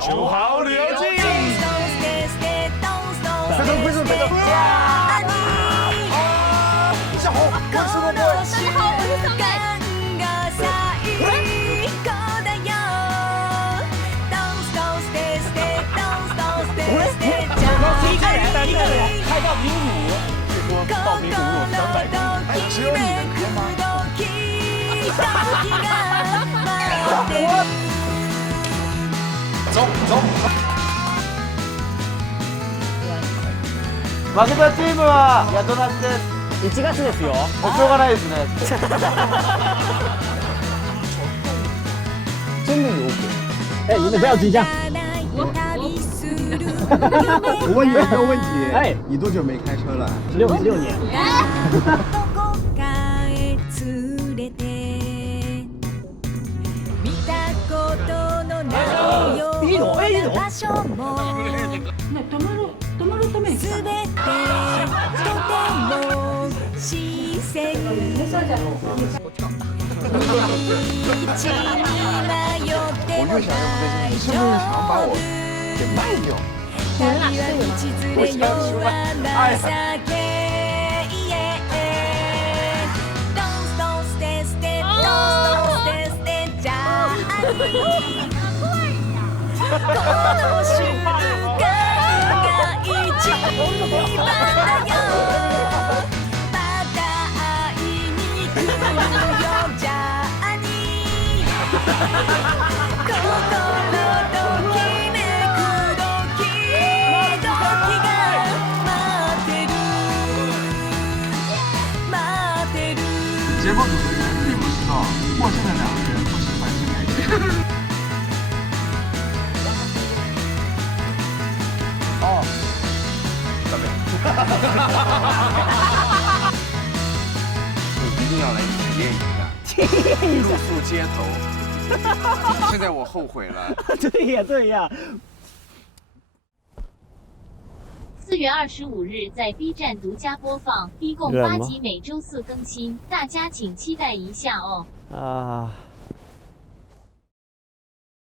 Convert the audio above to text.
九号旅游记。非常贵重，非常贵重。小红，我吃过过。你好，我是小美。一个人，开到平5，据说到平5有300公里，只有你能开吗？走走。負けたチームは宿なしです。1月ですよ。しょうがないですね。真的有鬼！哎，你们不要紧张。我问你一个问题，哎，你多久没开车了16年。いいの？いいの？ね、止まるために来たの。我越想越不对劲，你是不是想把我给卖掉？全了，对吗？我想说，哎呀。节目组的人并不知道，陌生的2个人不喜欢这个人。哦，小美，你一定要来体验一下，露宿街头。现在我后悔了。对呀，对呀。4月25日在 B 站独家播放，一共8集，每周4更新，大家请期待一下哦。啊。